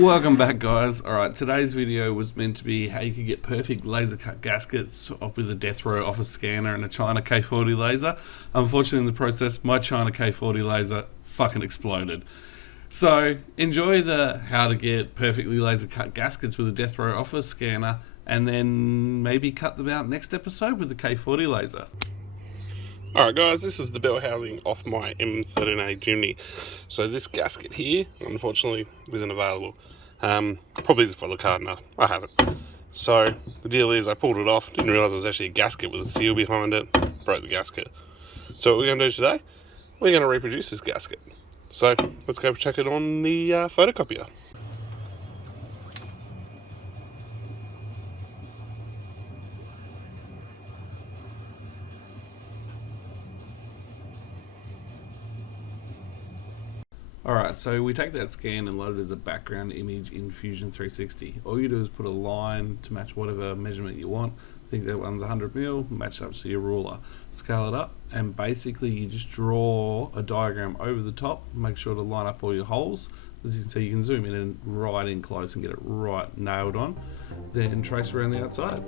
Welcome back, guys. Alright, today's video was meant to be how you could get perfect laser cut gaskets with a death row office scanner and a China K40 laser. Unfortunately, in the process, my China K40 laser fucking exploded. So enjoy the how to get perfectly laser cut gaskets with a death row office scanner, and then maybe cut them out next episode with the K40 laser. Alright guys, this is the bell housing off my M13A Jimny. So this gasket here, unfortunately, isn't available. Probably isn't for the card enough. I have it. So the deal is I pulled it off, didn't realise it was actually a gasket with a seal behind it, broke the gasket. So what we're going to do today, we're going to reproduce this gasket. So let's go check it on the photocopier. Alright, so we take that scan and load it as a background image in Fusion 360. All you do is put a line to match whatever measurement you want. I think that one's 100mm, match up to your ruler. Scale it up, and basically you just draw a diagram over the top, make sure to line up all your holes. As you can see, you can zoom in and right in close and get it right nailed on. Then trace around the outside.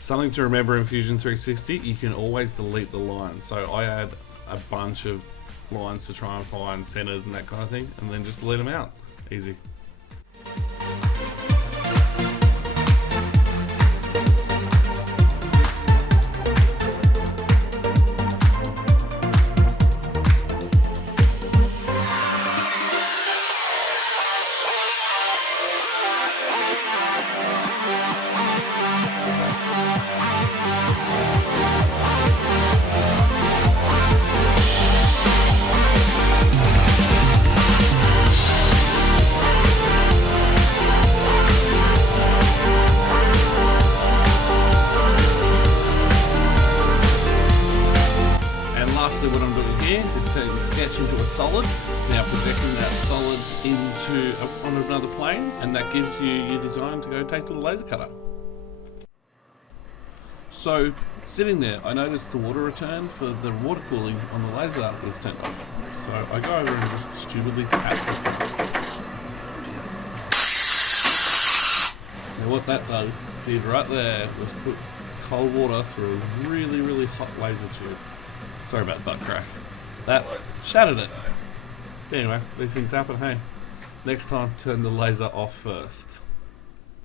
Something to remember in Fusion 360, you can always delete the lines. So I add a bunch of lines to try and find centers and that kind of thing, and then just delete them out. Easy. What I'm doing here is turning the sketch into a solid, now projecting that solid on another plane, and that gives you your design to go take to the laser cutter. So sitting there, I noticed the water return for the water cooling on the laser was turned off. So I go over and just stupidly tap it. Now what that did right there was put cold water through a really hot laser tube. Sorry about that crack. That shattered it. Anyway, these things happen, hey. Next time, turn the laser off first.